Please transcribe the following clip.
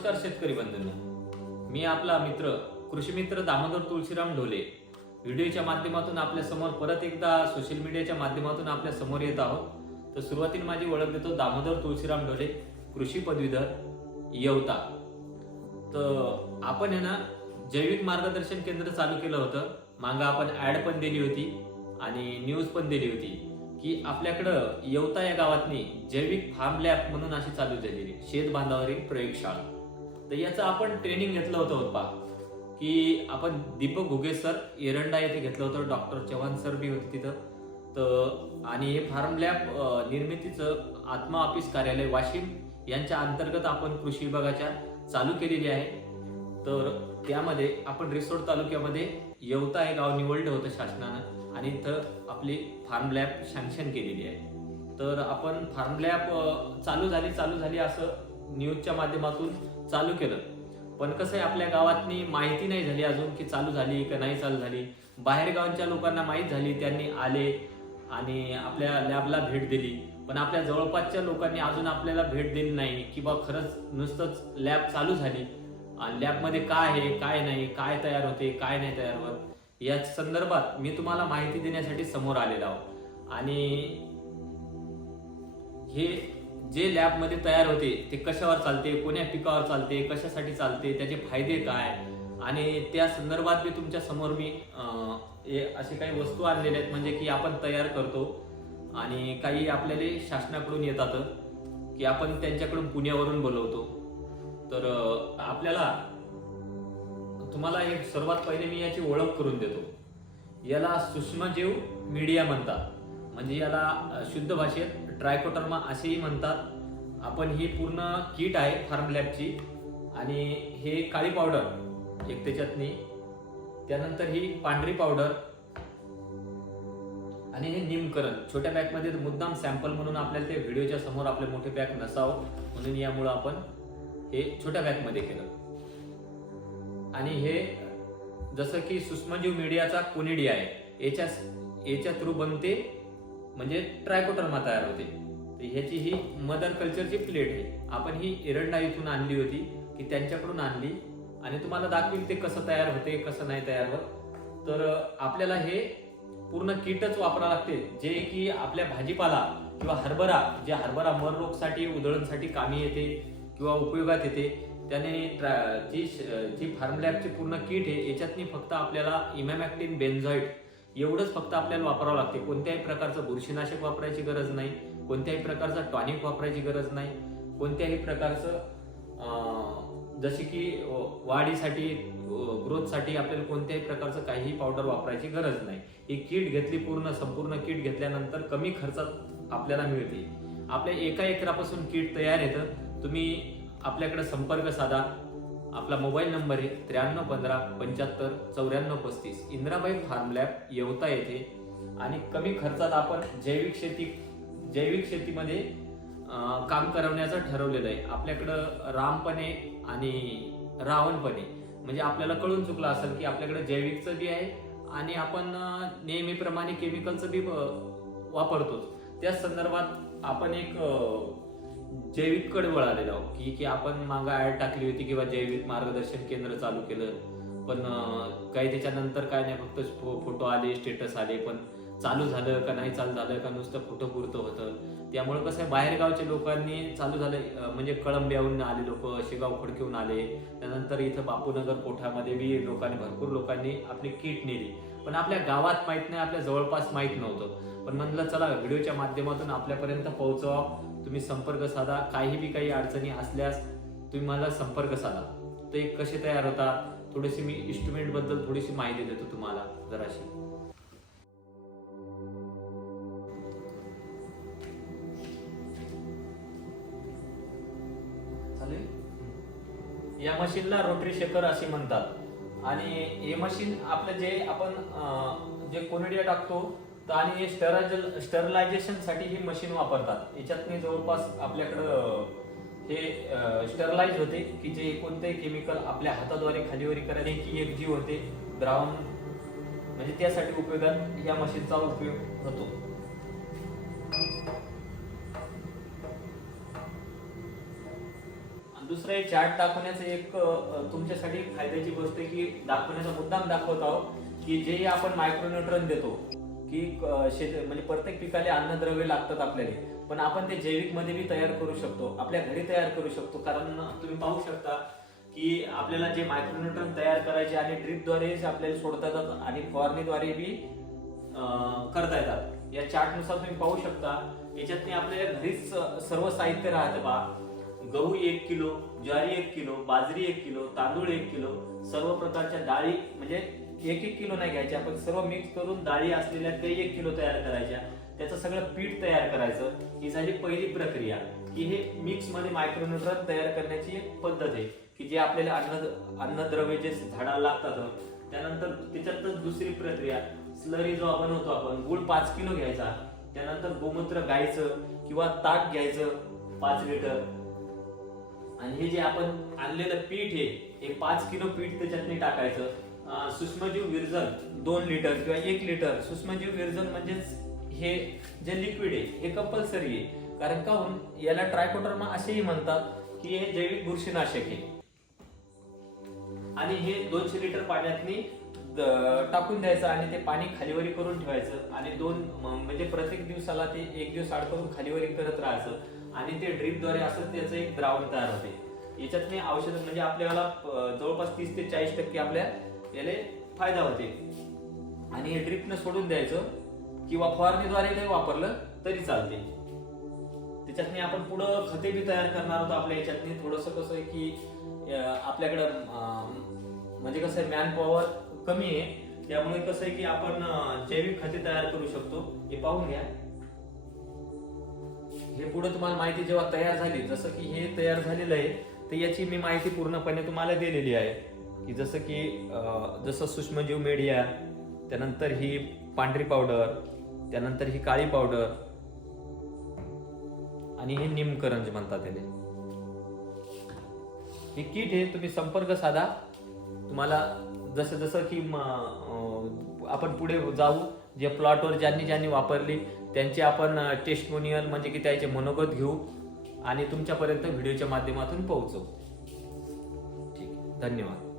नमस्कार शेतकरी बंधूंनो. मी आपला मित्र कृषी मित्र दामोदर तुळशीराम ढोले. व्हिडिओच्या माध्यमातून आपल्यासमोर परत एकदा सोशल मीडियाच्या माध्यमातून आपल्यासमोर येत आहोत. तर सुरुवातीला माझी ओळख देतो दामोदर तुळशीराम ढोले कृषी पदवीधर येवता. तर आपण आहे ना जैविक मार्गदर्शन केंद्र चालू केलं होतं. मागं आपण ऍड पण दिली होती आणि न्यूज पण दिली होती की आपल्याकडं येवता या गावातनी जैविक फार्म लॅब म्हणून अशी चालू झालेली शेत बांधावरील प्रयोगशाळा. तर याचं आपण ट्रेनिंग घेतलं होतं होता की आपण दीपक घुगे सर एरंडा येथे घेतलं होतं. डॉक्टर चव्हाण सर बी होते तिथं. तर आणि हे फार्म लॅब निर्मितीचं आत्मा ऑफिस कार्यालय वाशिम यांच्या अंतर्गत आपण कृषी विभागाच्या चालू केलेली आहे. तर त्यामध्ये आपण रिसोड तालुक्यामध्ये येवता हे गाव निवडलं होतं शासनानं आणि इथं आपली फार्म लॅब सँक्शन केलेली आहे. तर आपण फार्म लॅब चालू झाली चालू झाली असं न्यूजच्या माध्यमातून चालू केलं. पण कसं आहे आपल्या गावातनी माहिती नाही झाली अजून की चालू झाली का नाही चालू झाली. बाहेर गावांच्या लोकांना माहीत झाली त्यांनी आले आणि आपल्या लॅबला भेट दिली. पण आपल्या जवळपासच्या लोकांनी अजून आपल्याला भेट दिली नाही की बा खरंच नुसतंच लॅब चालू झाली. आणि लॅबमध्ये काय आहे काय नाही काय तयार होते काय नाही तयार होत या संदर्भात मी तुम्हाला माहिती देण्यासाठी समोर आलेला आहो. आणि हे जे लॅबमध्ये तयार होते ते कशावर चालते कोण्या पिकावर चालते कशासाठी चालते त्याचे फायदे काय? आणि त्या संदर्भात मी तुमच्यासमोर मी असे काही वस्तू आणलेल्या आहेत म्हणजे की आपण तयार करतो आणि काही आपल्याला शासनाकडून येतात की आपण त्यांच्याकडून पुण्यावरून बोलवतो. तर आपल्याला तुम्हाला एक सर्वात पहिले मी याची ओळख करून देतो. याला सूक्ष्मजीव मीडिया म्हणतात. म्हणजे याला शुद्ध भाषेत ट्रायकोटर्मा असेही म्हणतात आपण ही पूर्ण किट आहे फार्म लॅबची आणि हे काळी पावडर एक त्याच्यातनी त्यानंतर ही पांढरी पावडर आणि हे निमकरण. छोट्या पॅकमध्ये मुद्दाम सॅम्पल म्हणून आपल्याला ते व्हिडिओच्या समोर आपले मोठे पॅक नसावं म्हणून यामुळं आपण हे छोट्या पॅकमध्ये केलं. आणि हे जसं की सुष्मजीव मीडियाचा कोनिडी आहे याच्या याच्या थ्रू बनते म्हणजे ट्रायकोटर्मा तयार होते. तर ह्याची ही मदर कल्चरची प्लेट आहे. आपण ही एरंडा इथून आणली होती की त्यांच्याकडून आणली. आणि तुम्हाला दाखवील ते कसं तयार होते कसं नाही तयार होत. तर आपल्याला हे पूर्ण किटच वापरावं लागते. जे की आपल्या भाजीपाला किंवा हरभरा जे हरभरा मर रोगसाठी उधळणसाठी कामी येते किंवा उपयोगात येते त्याने ट्रा- जी जी फार्मलॅबची पूर्ण किट आहे याच्यातनी फक्त आपल्याला इमॅमॅक्टिन बेन्झॉइट एवढंच फक्त आपल्याला वापरावं लागते. कोणत्याही प्रकारचं बुरशीनाशक वापरायची गरज नाही. कोणत्याही प्रकारचं टॉनिक वापरायची गरज नाही. कोणत्याही प्रकारचं जसे की वाढीसाठी ग्रोथसाठी आपल्याला कोणत्याही प्रकारचं काहीही पावडर वापरायची गरज नाही. ही किट घेतली पूर्ण संपूर्ण किट घेतल्यानंतर कमी खर्चात आपल्याला मिळते. आपल्या एका एकरापासून किट तयार येतं. तुम्ही आपल्याकडे संपर्क साधा. आपला मोबाईल नंबर आहे त्र्याण्णव पंधरा पंच्याहत्तर चौऱ्याण्णव पस्तीस. इंद्राबाई फार्म लॅब येवता येथे आणि कमी खर्चात आपण जैविक शेती जैविक शेतीमध्ये काम करवण्याचं ठरवलेलं आहे. आपल्याकडं रामपणे आणि रावणपणे. म्हणजे आपल्याला कळून चुकलं असेल की आपल्याकडे जैविकचं बी आहे आणि आपण नेहमीप्रमाणे केमिकलचं बी वापरतोच. त्या संदर्भात आपण एक जैविककडे जैविक वळालेलो आहोत. की की आपण मागं ऍड टाकली होती किंवा जैविक मार्गदर्शन केंद्र चालू केलं. पण काही त्याच्यानंतर काय नाही फक्त फोटो आले स्टेटस आले. पण चालू झालं का नाही चालू झालं का नुसतं फोटो पुरतं होतं. त्यामुळे कसं आहे बाहेरगावच्या लोकांनी चालू झालं म्हणजे कळंब्याहून आले लोक शेगाव खडकीहून आले. त्यानंतर इथं बापूनगर कोठामध्ये बी लोकांनी भरपूर लोकांनी आपली किट नेली. पण आपल्या गावात माहीत नाही आपल्या जवळपास माहीत नव्हतं. पण म्हणलं चला व्हिडिओच्या माध्यमातून आपल्यापर्यंत पोहोचवा. तुम्ही संपर्क साधा. काही बी काही अडचणी असल्यास तुम्ही मला संपर्क साधा. ते कसे तयार होतात थोडीशी मी इन्स्ट्रुमेंटबद्दल थोडीशी माहिती देतो तुम्हाला जराशी. या मशीनला रोटरी शेकर असे म्हणतात. आणि हे मशीन आपलं जे आपण जे कोनिडिया टाकतो तर आणि हे स्टरायझल स्टरलायझेशनसाठी ही मशीन वापरतात. याच्यातने जवळपास आपल्याकडं हे स्टरलाइज होते की जे कोणतेही केमिकल आपल्या हाताद्वारे खालीवरी करायचे की एक जीव होते द्रावण म्हणजे त्यासाठी उपयोगात या मशीनचा उपयोग होतो. दुसरं हे चार्ट दाखवण्याचं एक तुमच्यासाठी फायद्याची गोष्ट आहे की दाखवण्याचा मुद्दाम दाखवत आहोत की जे आपण मायक्रोन्यूट्रन देतो की शेत म्हणजे प्रत्येक पिकाला अन्नद्रव्य लागतात आपल्याला. पण आपण ते जैविकमध्ये बी तयार करू शकतो. आपल्या घरी तयार करू शकतो. कारण तुम्ही पाहू शकता की आपल्याला जे मायक्रोन्यूट्रन तयार करायचे आणि ड्रिपद्वारे आपल्याला सोडता येतात आणि फवारणीद्वारे बी करता येतात. या चार्टनुसार तुम्ही पाहू शकता याच्यातनी आपल्याला घरीच सर्व साहित्य राहतं बा. गहू एक किलो ज्वारी एक किलो बाजरी एक किलो तांदूळ एक किलो सर्व प्रकारच्या डाळी म्हणजे एक एक किलो नाही घ्यायच्या आपण सर्व मिक्स करून डाळी असलेल्या ते एक किलो तयार करायच्या. त्याचं सगळं पीठ तयार करायचं. ही झाली पहिली प्रक्रिया. की हे मिक्समध्ये मायक्रोन्युट्रन तयार करण्याची एक पद्धत आहे. की जे आपल्याला अन्न अन्नद्रव्य जे झाडाला लागतात त्यानंतर त्याच्यातच दुसरी प्रक्रिया. स्लरी जो आपण होतो आपण गुळ पाच किलो घ्यायचा. त्यानंतर गोमूत्र गायचं किंवा ताक घ्यायचं पाच लिटर. आणि हे जे आपण आणलेलं पीठ आहे एक पाच किलो पीठ त्याच्यातनी टाकायचं. सूक्ष्मजीव विरजन दोन लिटर किंवा एक लिटर. सूक्ष्मजीव विरजन म्हणजेच हे जे लिक्विड आहे हे कंपल्सरी आहे. कारण का याला ट्रायकोटर्मा असेही म्हणतात की हे जैविक बुरशीनाशक आहे. आणि हे दोनशे लिटर पाण्यातनी टाकून द्यायचं आणि ते पाणी खालीवरी करून ठेवायचं. आणि दोन म्हणजे प्रत्येक दिवसाला ते एक दिवस आड करून खालीवरी करत राहायचं. आणि ते ड्रीपद्वारे असं त्याचं एक द्रावण तयार होते. याच्यातने औषध म्हणजे आपल्याला जवळपास तीस ते चाळीस टक्के आपल्या याला फायदा होते. आणि हे ड्रिपनं सोडून द्यायचं किंवा फवारणीद्वारे काही वापरलं तरी चालते. त्याच्यातनी आपण पुढं खते बी तयार करणार होतो आपल्या याच्यातनी. थोडस कसं आहे की आपल्याकडं म्हणजे कसं आहे मॅन पॉवर कमी आहे. त्यामुळे कसं आहे की आपण जैविक खते तयार करू शकतो. हे पाहून घ्या. हे पुढे तुम्हाला माहिती जेव्हा तयार झाली जसं की हे तयार झालेलं आहे तर याची मी माहिती पूर्णपणे तुम्हाला दिलेली आहे. की जसं की जसं सूक्ष्मजीव मीडिया त्यानंतर ही पांढरी पावडर त्यानंतर ही काळी पावडर आणि हे निमकरंज म्हणतात त्याने हे किट हे तुम्ही संपर्क साधा. तुम्हाला जसं जसं की म- आपण पुढे जाऊ जे प्लॉटवर ज्यांनी ज्यांनी वापरली त्यांचे आपण टेस्टमोनियल म्हणजे की त्याचे मनोगत घेऊ. आणि तुमच्यापर्यंत व्हिडिओच्या माध्यमातून पोहोचवू. ठीक. धन्यवाद.